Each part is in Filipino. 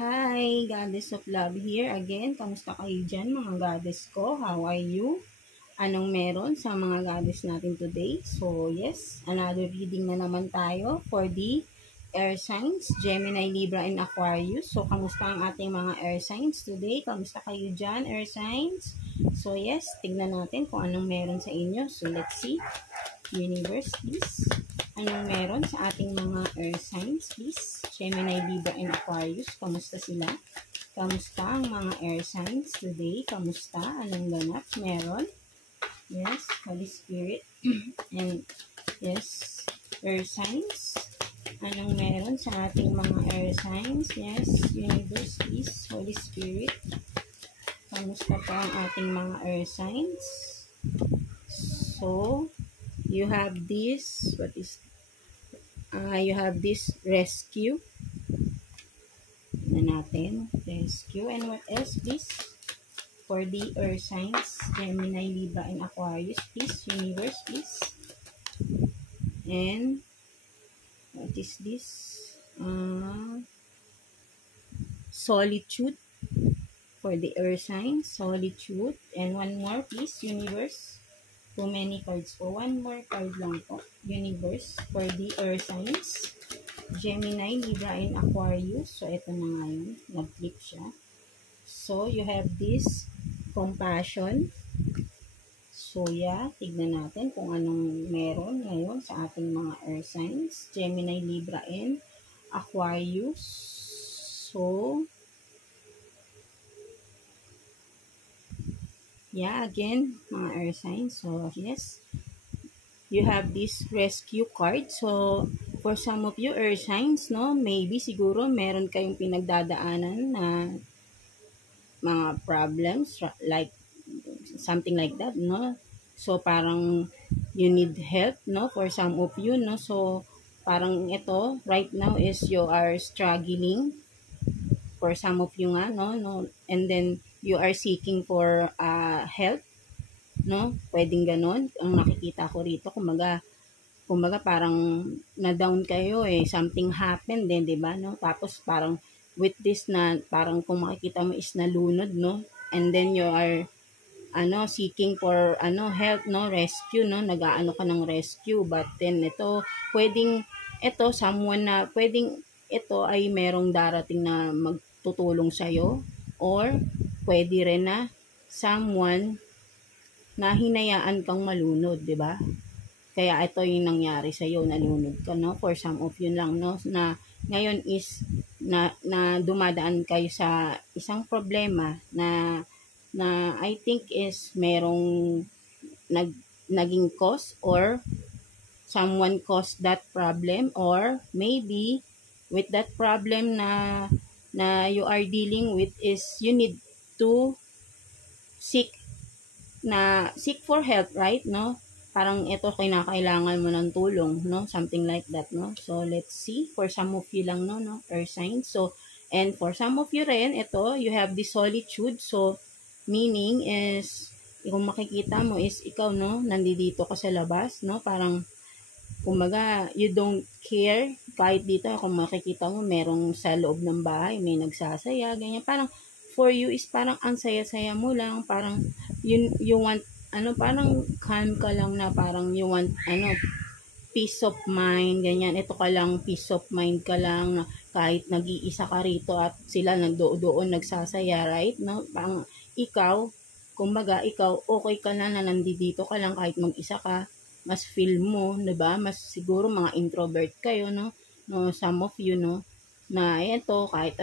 Hi, Goddess of Love here again. Kamusta kayo dyan mga goddess ko? How are you? Anong meron sa mga goddess natin today? So yes, another reading na naman tayo for the air signs, Gemini, Libra, and Aquarius. So kamusta ang ating mga air signs today? Kamusta kayo dyan, air signs? So yes, tignan natin kung anong meron sa inyo. So let's see. Universe, please. Anong meron sa ating mga air signs, please? Gemini, Libra, and Aquarius. Kamusta sila? Kamusta ang mga air signs today? Kamusta? Anong ganap? Meron? Yes, Holy Spirit. And yes, air signs. Anong meron sa ating mga air signs? Yes, Universe, please. Holy Spirit. Kamusta pa ang ating mga air signs? So, you have this, you have this rescue na natin, rescue, and what else please for the earth signs, Gemini, Libra, and Aquarius, please, Universe, please. And what is this? Solitude for the earth signs, solitude, and one more please, Universe. Too many cards po. One more card lang po. Universe for the earth signs. Gemini, Libra, and Aquarius. So, ito na nga yun. Nag-flip siya. So, you have this compassion. So, yeah. Tignan natin kung anong meron ngayon sa ating mga earth signs. Gemini, Libra, and Aquarius. So, yeah, again, mga air signs. So, yes, you have this rescue card. So, for some of you air signs, no, maybe siguro meron kayong pinagdadaanan na mga problems, like something like that, no? So, parang you need help, no, for some of you, no? So, parang ito, right now is you are struggling for some of you nga, no, and then you are seeking for help, no? Pwedeng ganon. Ang nakikita ko rito, kumbaga parang na-down kayo something happened din, 'di ba, no? Tapos parang with this na parang kung makikita mo is nalunod, no? And then you are seeking for help, no? Rescue, no? Nag-aano ka ng rescue, but then ito someone na pwedeng ito ay merong darating na magtutulong sa'yo, or pwede rin na someone na hinayaan kang malunod, 'di ba? Kaya ito yung nangyari sa iyo, nalunod ka, no? For some of you lang, no? Na ngayon is na dumadaan kayo sa isang problema na I think is merong naging cause, or someone caused that problem, or maybe with that problem na you are dealing with is you need to seek for help, right, no? Parang ito kinakailangan mo ng tulong, no? Something like that, no? So let's see for some of you lang, no, earth signs. So, and for some of you rin, ito you have the solitude. So meaning is kung makikita mo is ikaw, no, nandito ka sa labas, no? Parang kumbaga you don't care kahit dito kung makikita mo merong sa loob ng bahay may nagsasaya, ganyan. Parang for you is parang ang saya-saya mo lang, parang you want parang calm ka lang, na parang you want peace of mind, ganyan. Ito ka lang, peace of mind ka lang, na kahit nag-iisa ka rito at sila doon nagsasaya, right, no? Parang ikaw, kumbaga ikaw okay ka na nandito ka lang kahit mag-isa ka, mas feel mo, 'di ba? Mas siguro mga introvert kayo, no? Some of you, no, na ito kahit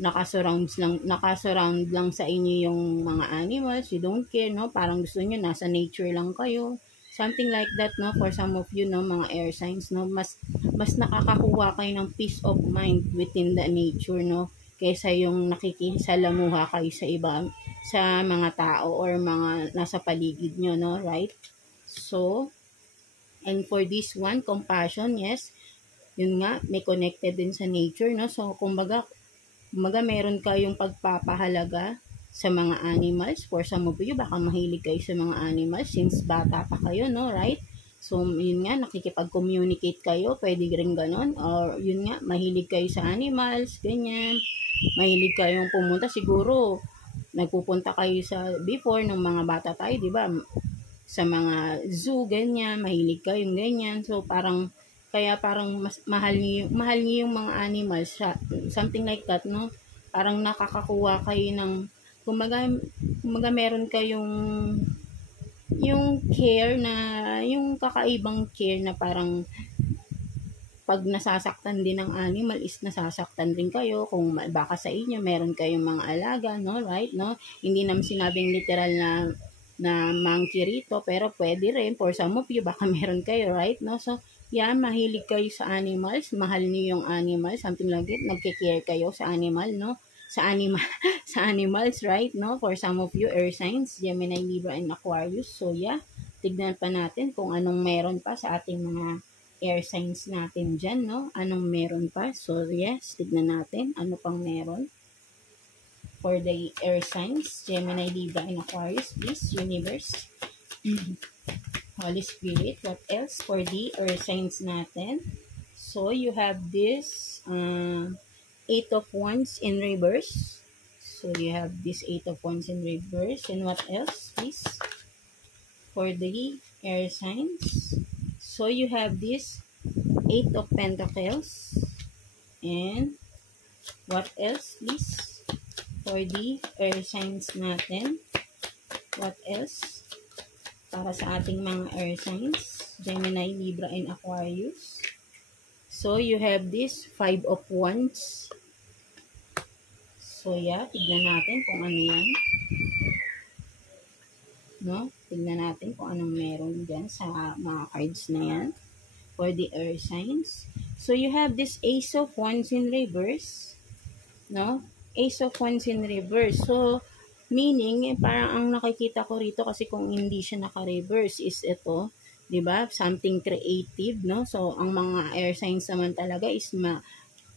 nakasurround lang sa inyo yung mga animals, you don't care, no? Parang gusto niyo nasa nature lang kayo. Something like that, no? For some of you, no, mga air signs, no, mas nakakakuha kayo ng peace of mind within the nature, no? Kaysa yung nakikisalamuha kayo sa iba, sa mga tao or mga nasa paligid nyo, no? Right? So, and for this one, compassion, yes, yun nga, may connected din sa nature, no? So, kumbaga meron kayong pagpapahalaga sa mga animals. For some of you, baka mahilig kayo sa mga animals since bata pa kayo, no? Right? So, yun nga, nakikipag-communicate kayo, pwede rin ganon. Or, yun nga, mahilig kayo sa animals, ganyan. Mahilig kayong pumunta, siguro, nagpupunta kayo sa, before, nung mga bata tayo, di ba? Sa mga zoo, ganyan, mahilig kayong ganyan. So, parang, kaya parang mas mahal niyo yung mga animals, something like that, no? Parang nakakakuha kayo ng, kumbaga meron kayong yung care na, yung kakaibang care na parang pag nasasaktan din ng animal is nasasaktan din kayo kung baka sa inyo meron kayong mga alaga, no, right, no? Hindi naman sinabing literal na monkey rito, pero pwede rin for some of you, baka meron kayo, right, no? So, yeah, mahilig kayo sa animals, mahal niyo yung animal, something like it, nagke-care kayo sa animal, no? Sa animals, right, no? For some of you, air signs, Gemini, Libra, and Aquarius. So, yeah, tignan pa natin kung anong meron pa sa ating mga air signs natin dyan, no? Anong meron pa? So, yes, tignan natin ano pang meron for the air signs, Gemini, Libra, and Aquarius. Please, Universe, Holy Spirit, what else for the air signs natin? So, you have this Eight of Wands in reverse. So, you have this Eight of Wands in reverse. And what else, please? For the air signs. So, you have this Eight of Pentacles. And what else, please? For the air signs natin. What else? Para sa ating mga air signs. Gemini, Libra, and Aquarius. So, you have this Five of Wands. So, yeah, tignan natin kung ano yan. No? Tignan natin kung anong meron dyan sa mga cards na yan. For the air signs. So, you have this Ace of Wands in reverse. No? Ace of Wands in reverse. So, meaning, parang ang nakikita ko rito kasi kung hindi siya naka-reverse is ito. 'Di ba? Something creative, no? So, ang mga air signs naman talaga is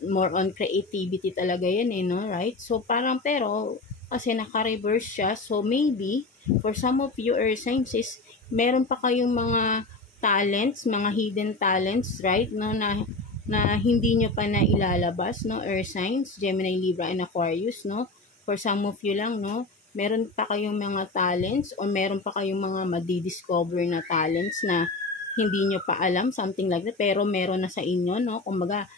more on creativity talaga yan no, right? So, parang pero, kasi naka-reverse siya, so maybe, for some of you air signs is, meron pa kayong mga talents, mga hidden talents, right? No, na hindi nyo pa na ilalabas, no, air signs, Gemini, Libra, and Aquarius, no? For some of you lang, no? Meron pa kayong mga talents o meron pa kayong mga madidiscover na talents na hindi nyo pa alam, something like that, pero meron na sa inyo, no? Kumbaga,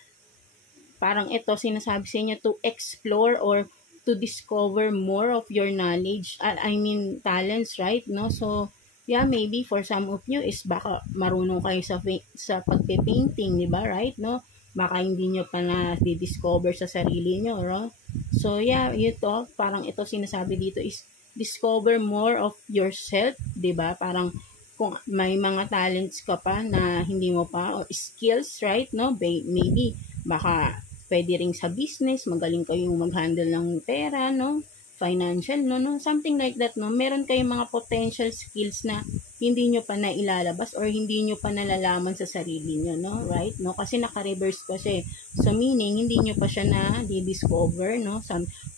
parang ito, sinasabi sa inyo to explore or to discover more of your knowledge, I mean, talents, right? No? So, yeah, maybe for some of you is baka marunong kayo sa pagpe-painting, di ba? Right? No? Baka hindi nyo pa na-discover sa sarili nyo, no? So, yeah, ito, parang ito sinasabi dito is discover more of yourself, di ba? Parang kung may mga talents ka pa na hindi mo pa, or skills, right? No? Maybe, baka pwede rin sa business, magaling kayong mag-handle ng pera, no? Financial, no? Something like that, no? Meron kayong mga potential skills na hindi nyo pa nailalabas or hindi nyo pa nalalaman sa sarili nyo, no? Right? No? Kasi naka-reverse kasi. So, meaning, hindi nyo pa siya na-discover, no?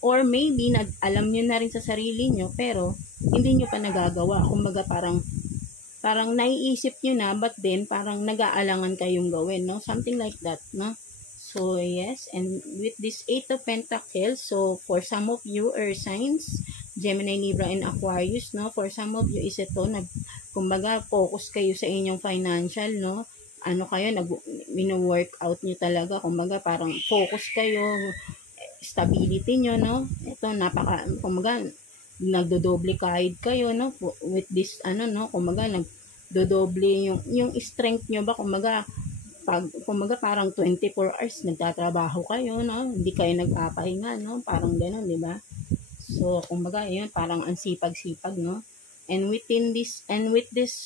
Or maybe, alam nyo na rin sa sarili nyo, pero hindi nyo pa nagagawa. Kumbaga, parang naiisip nyo na, but then, parang nag-aalangan kayong gawin, no? Something like that, no? So, yes, and with this Eight of Pentacles, so for some of you, air signs, Gemini, Libra, and Aquarius, no? For some of you is ito, kumbaga, focus kayo sa inyong financial, no? Ano kayo, mino-workout nyo talaga, kumbaga, parang focus kayo, stability nyo, no? Ito, kumbaga, nagdodoble kahit kayo, no? With this, no? Kumbaga, nagdodoble yung strength nyo ba, kumbaga parang 24 hours nagtatrabaho kayo, no? Hindi kayo nagpapahinga, no? Parang gano'n, di ba? So, kumbaga, yun, parang ang sipag-sipag, no? And with this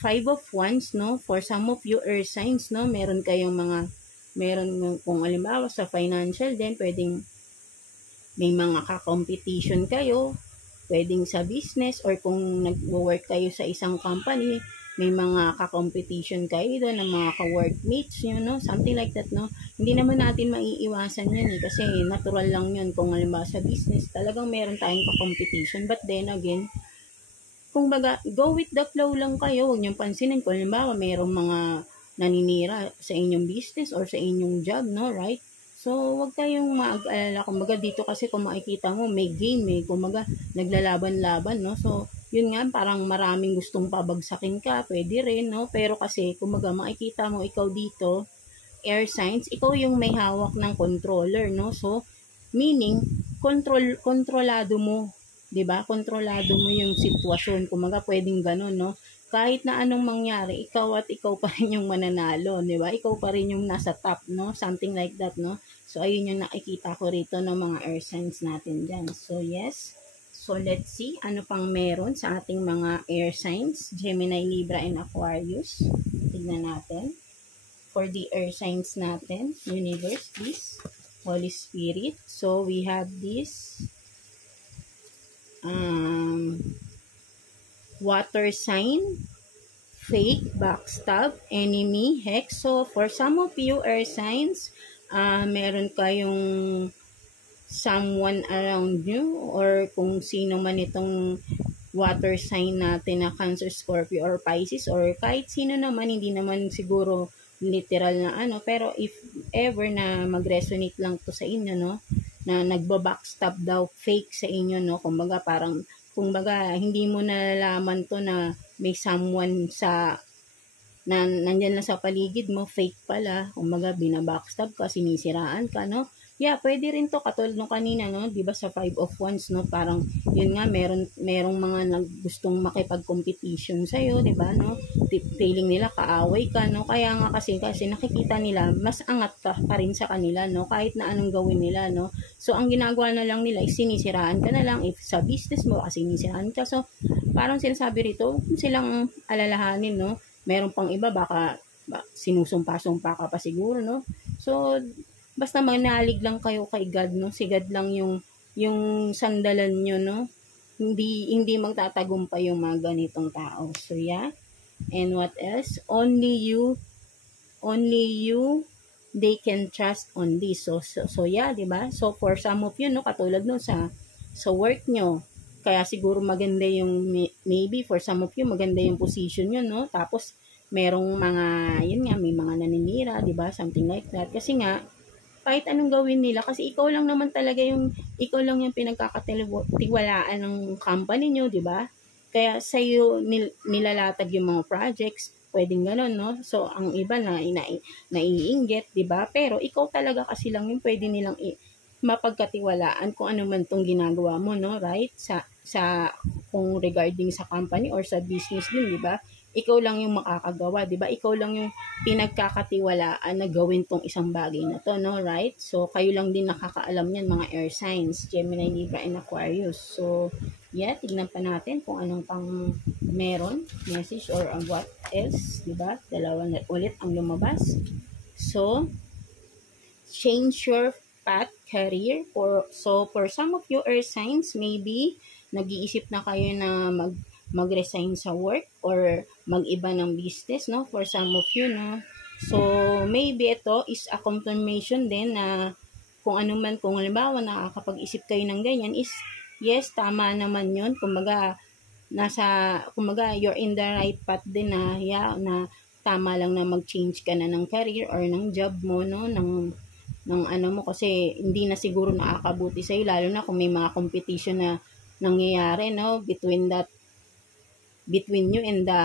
Five of Wands, no? For some of you earth signs, no? Meron kung halimbawa sa financial din, pwedeng may mga ka-competition kayo, pwedeng sa business, or kung nag-work kayo sa isang company, may mga ka-competition kayo doon, ng mga ka-workmates nyo, no? Something like that, no? Hindi naman natin maiiwasan yan, kasi natural lang yun. Kung halimbawa sa business, talagang meron tayong ka-competition. But then again, kung baga, go with the flow lang kayo. Huwag niyong pansinin kung halimbawa mayroong mga naninira sa inyong business or sa inyong job, no? Right? So, huwag kayong mag-alala. Kumbaga, dito kasi kung makikita mo, may game, may kumbaga, naglalaban-laban, no? So, yun nga, parang maraming gustong pabagsakin ka, pwede rin, no? Pero kasi, kumbaga, makikita mo, ikaw dito, air signs, ikaw yung may hawak ng controller, no? So, meaning, kontrolado mo, 'di ba? Kontrolado mo yung sitwasyon. Kumaga pwedeng gano'n, no? Kahit na anong mangyari, ikaw at ikaw pa rin yung mananalo, 'di ba? Ikaw pa rin yung nasa top, no? Something like that, no? So ayun yung nakikita ko rito ng mga air signs natin diyan. So yes. So let's see ano pang meron sa ating mga air signs, Gemini, Libra, and Aquarius. Tignan natin. For the air signs natin, universe, please. Holy Spirit. So we have this water sign, fake, backstab, enemy, hex. So, for some of you air signs, meron kayong someone around you or kung sino man itong water sign natin na Cancer, Scorpio, or Pisces, or kahit sino naman, hindi naman siguro literal na ano, pero if ever na mag-resonate lang to sa inyo, no, na nagba-backstab daw, fake sa inyo, no, kumbaga parang, kumbaga hindi mo nalalaman to na may someone sa na nandyan lang sa paligid mo, fake pala, kumbaga binabackstab ka, sinisiraan ka, no? Yeah, pwede rin to katulad nung kanina, no? 'Di ba sa 5 of Wands, no? Parang yun nga merong mga gustong makipag-competition sa iyo, 'di ba, no? Feeling nila kaaway ka, no? Kaya nga kasi nakikita nila mas angat ka pa rin sa kanila, no? Kahit na anong gawin nila, no? So ang ginagawa na lang nila is sinisiraan ka na lang if sa business mo kasi sinisiraan ka. So parang sinasabi rito, silang alalahanin, no? Meron pang iba baka sinusumpa-sumpa ka pa siguro, no? So basta manalig lang kayo kay God, no? Si God lang yung sandalan nyo, no? Hindi magtatagumpay yung mga ganitong tao. So yeah. And what else? Only you they can trust on this. So yeah, 'di ba? So for some of you, no, katulad no sa work nyo, kaya siguro maganda yung, maybe for some of you maganda yung position nyo, no? Tapos merong mga, yun nga, may mga naninira, 'di ba? Something like that. Kasi nga kahit anong gawin nila, kasi ikaw lang naman talaga ikaw lang yung pinagkakatiwalaan ng company nyo, di ba? Kaya sa'yo nilalatag yung mga projects, pwedeng gano'n, no? So, ang iba naiinggit, di ba? Pero ikaw talaga kasi lang yung pwede nilang mapagkatiwalaan kung ano man tong ginagawa mo, no? Right? Kung regarding sa company or sa business din, di ba? Ikaw lang yung makakagawa, di ba? Ikaw lang yung pinagkakatiwalaan na gawin tong isang bagay na to, no? Right? So, kayo lang din nakakaalam yan, mga air signs, Gemini, Libra, and Aquarius. So, yeah, tignan pa natin kung anong pang meron, message, or what else, di ba? Dalawa na ulit ang lumabas. So, change your path, career. For some of you air signs, maybe, nag-iisip na kayo na mag-resign sa work or mag-iba ng business, no? For some of you, no? So, maybe ito is a confirmation din na kung ano man, kung halimbawa nakakapag-isip kayo ng ganyan is, yes, tama naman yun. Kumbaga, you're in the right path din na, yeah, na tama lang na mag-change ka na ng career or ng job mo, no? Ng ano mo, kasi hindi na siguro nakakabuti sa'yo, lalo na kung may mga competition na nangyayari, no? Between you and the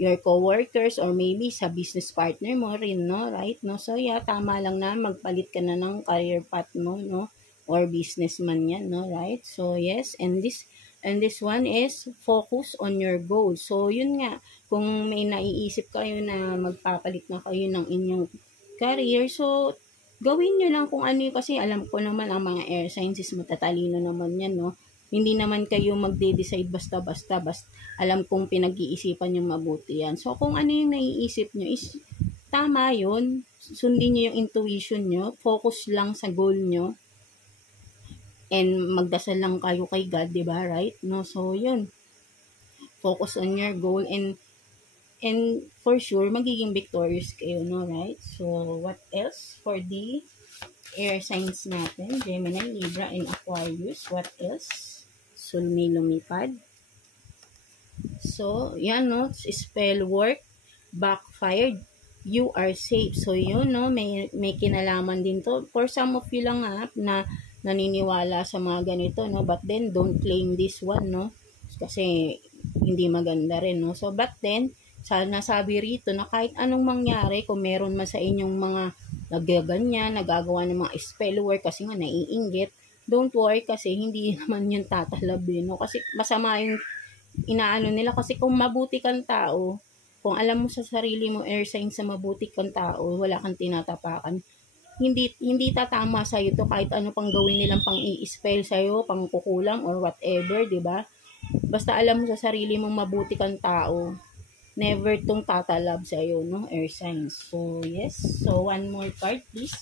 your coworkers or maybe sa business partner mo rin, no, right? No, so yeah, tama lang na magpalit ka na ng career path mo, no, or businessman yan, no, right? So yes, and this one is focus on your goals. So yun nga, kung may naiisip kayo na magpapalit na kayo ng inyong career, so gawin nyo lang kung ano, kasi alam ko naman ang mga air signs is matatalino naman yan, no? Hindi naman kayo magde-decide basta-basta, alam kong pinag-iisipan yung mabuti yan. So, kung ano yung naiisip nyo is tama yun, sundin nyo yung intuition nyo, focus lang sa goal nyo, and magdasal lang kayo kay God, di ba, right? No, so, yun. Focus on your goal, and for sure, magiging victorious kayo, no, right? So, what else for the air signs natin? Gemini, Libra, and Aquarius. What else? Sulmi lumipad. So, yan, no? Spell work, backfired, you are safe. So, yun, no? May kinalaman din to. For some of you lang na naniniwala sa mga ganito, no? But then, don't claim this one, no? Kasi, hindi maganda rin, no? So, but then, nasabi rito na kahit anong mangyari, kung meron man sa inyong mga nagaganyan, nagagawa ng mga spell work kasi nga naiinggit, don't worry kasi hindi naman yun tatalabin, no? Kasi masama yung inaano nila, kasi kung mabuti kang tao, kung alam mo sa sarili mo air sign sa mabuti kang tao, wala kang tinatapakan, hindi tatama sa iyo to kahit ano pang gawin nilang pang i-spell sa iyo, pang kukulang or whatever, 'di ba? Basta alam mo sa sarili mong mabuti kang tao, never tong tatalab sa iyo, no, air signs. So, yes. So, one more card, please,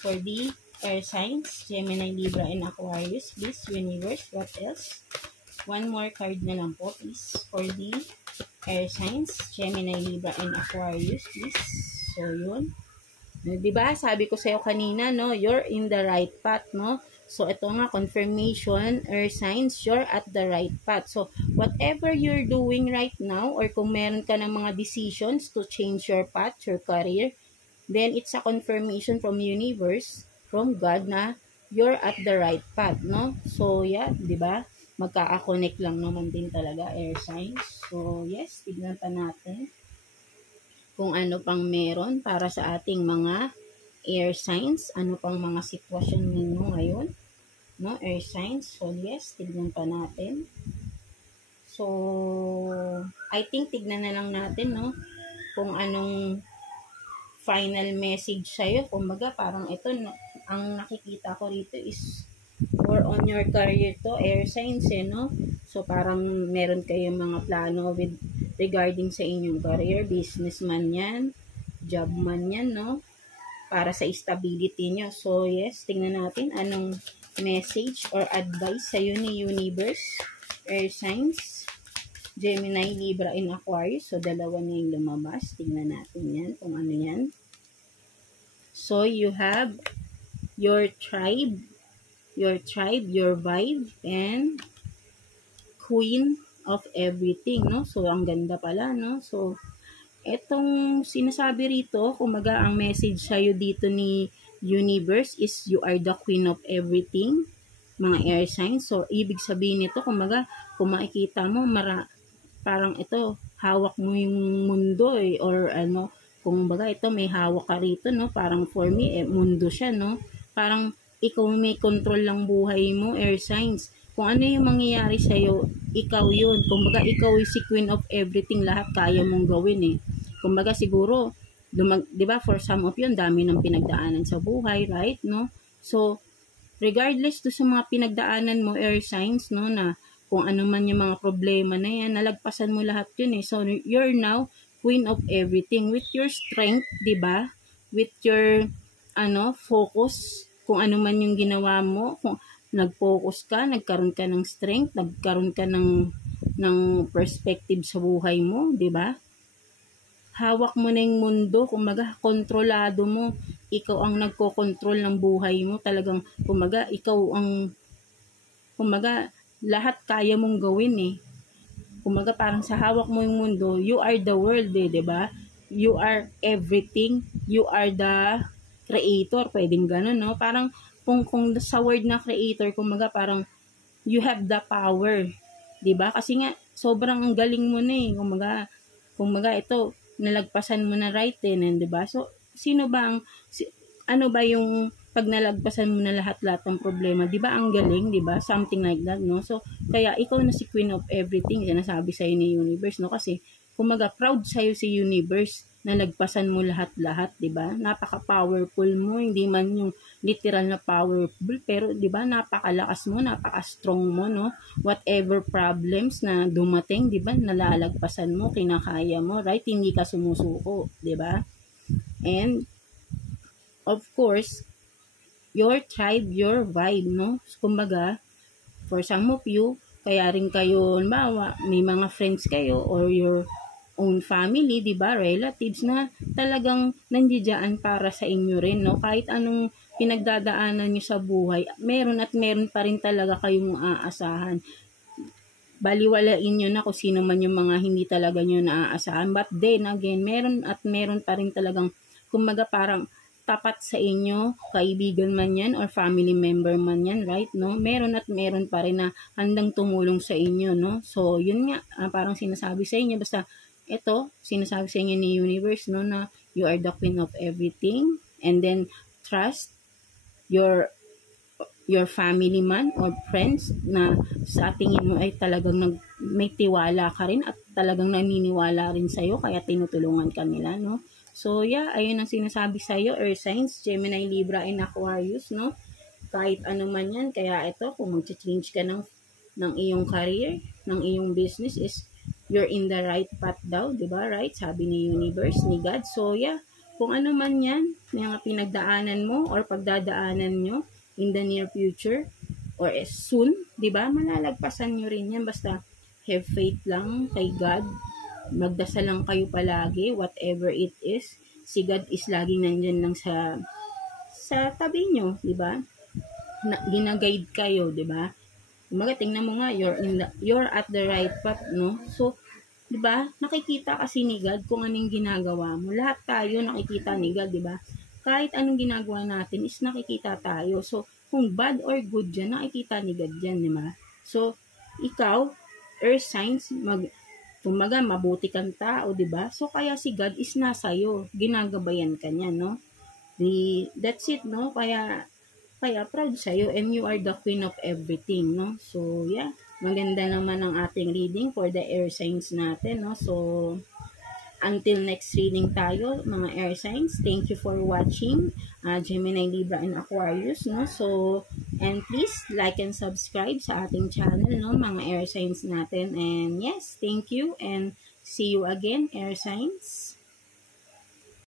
for the air signs, Gemini, Libra, and Aquarius, please, universe. What else? One more card na lang po, please, for the air signs, Gemini, Libra, and Aquarius, please. So, yun. Diba, sabi ko sa'yo kanina, no, you're in the right path, no? So, ito nga, confirmation, air signs, you're at the right path. So, whatever you're doing right now, or kung meron ka ng mga decisions to change your path, your career, then it's a confirmation from universe, from God, na you're at the right path, no? So, yeah, diba? Magkaka-connect lang naman din talaga, air signs. So, yes, tignan pa natin kung ano pang meron para sa ating mga air signs, ano pang mga sitwasyon ninyo ngayon, no, air signs. So, yes, tignan pa natin. So, I think tignan na lang natin, no, kung anong final message sa'yo. Kumbaga, parang ito, ang nakikita ko rito is more on your career to, air signs, no? So, parang meron kayong mga plano with regarding sa inyong career, businessman yan, job man yan, no? Para sa stability nyo. So, yes, tingnan natin anong message or advice sa'yo ni universe, air signs, Gemini, Libra, and Aquarius. So, dalawa na yung lumabas. Tingnan natin yan, kung ano yan. So, you have your tribe, your vibe, and Queen of everything, no? So, ang ganda pala, no? So, etong sinasabi rito, kumaga ang message sa'yo dito ni universe is you are the queen of everything, mga air signs. So, ibig sabihin nito, kumaga, kung makikita mo, parang ito, hawak mo yung mundo, or ano, kung baga ito, may hawak ka rito, no? Parang for me, mundo siya, no? Parang ikaw may control lang buhay mo, air signs. Kung ano yung mangyayari sa'yo, ikaw yun. Kumbaga, ikaw is si queen of everything. Lahat kaya mong gawin, eh. Kumbaga, siguro, di ba, for some of you, dami ng pinagdaanan sa buhay, right, no? So, regardless to sa mga pinagdaanan mo, air signs, no, na kung ano man yung mga problema na yan, nalagpasan mo lahat yun, eh. So, you're now queen of everything. With your strength, di ba? With your, focus, kung ano man yung ginawa mo, kung nag-focus ka, nagkaroon ka ng strength, nagkaroon ka ng perspective sa buhay mo, di ba? Hawak mo na yung mundo, kumaga, kontrolado mo, ikaw ang nagko-control ng buhay mo, talagang, kumaga, ikaw ang, kumaga, lahat kaya mong gawin, eh. Kumaga, parang sa hawak mo yung mundo, you are the world, eh, di ba? You are everything, you are the creator, pwedeng ganun, no? Parang, kung sa word na creator, kumaga parang you have the power, 'di ba? Kasi nga sobrang galing mo na, eh. Kumaga ito nalagpasan mo na, right, eh, 'di ba? So sino ba ano ba yung pag nalagpasan mo na lahat ng problema, 'di ba? Ang galing, 'di ba? Something like that, no? So kaya ikaw na si queen of everything, sinasabi sa ni universe, no? Kasi kumaga proud sa si universe na nalagpasan mo lahat-lahat, 'di ba? Napaka-powerful mo, hindi man yung literal na powerful, pero 'di ba napakalakas mo, napaka-strong mo, no? Whatever problems na dumating, 'di ba? Nalalagpasan mo, kinakaya mo, right? Hindi ka sumusuko, 'di ba? And of course, your tribe, your vibe, no? Kumbaga, for some of you, kaya rin kayo, may mga friends kayo or your own family, di ba, relatives na talagang nandiyan para sa inyo rin, no? Kahit anong pinagdadaanan nyo sa buhay, meron at meron pa rin talaga kayong aasahan. baliwalain nyo na kung sino man yung mga hindi talaga nyo naaasahan. But then again, meron pa rin talagang, kumbaga parang tapat sa inyo, kaibigan man yan or family member man yan, right? No? Meron pa rin na handang tumulong sa inyo, no? So, yun nga, parang sinasabi sa inyo, basta ito, sinasabi sa inyo ni universe, no, na you are the queen of everything, and then trust your family man or friends na sa tingin mo ay talagang may tiwala ka rin at talagang naniniwala rin sa'yo, kaya tinutulungan ka nila, no? So, yeah, ayun ang sinasabi sa'yo, Earth Signs, Gemini, Libra, and Aquarius, no? Kahit ano man yan, kaya ito, kung mag-change ka ng iyong career, ng iyong business, is you're in the right path daw, di ba? Right? Sabi ni universe, ni God. So, yeah, kung ano man yan, mga pinagdaanan mo or pagdadaanan nyo in the near future or soon, di ba? Malalagpasan nyo rin yan. Basta have faith lang kay God. Magdasal lang kayo palagi, whatever it is. Si God is laging nandyan lang sa tabi nyo, di ba? Ginaguide kayo, di ba? Kumbaga, tingnan mo nga, you're at the right path, no? So, di ba? Nakikita kasi ni God kung anong ginagawa mo. Lahat tayo nakikita ni God, di ba? Kahit anong ginagawa natin is nakikita tayo. So, kung bad or good dyan, nakikita ni God dyan, di ba? So, ikaw, Earth Signs, kumbaga, mabuti kang tao, di ba? So, kaya si God is nasa'yo. Ginagabayan ka niya, no? That's it, no? Kaya proud sa'yo, and you are the queen of everything, no? So, yeah. Maganda naman ang ating reading for the air signs natin, no? So, until next reading tayo, mga air signs, thank you for watching, Gemini, Libra, and Aquarius, no? So, and please like and subscribe sa ating channel, no? Mga air signs natin. And yes, thank you, and see you again, air signs.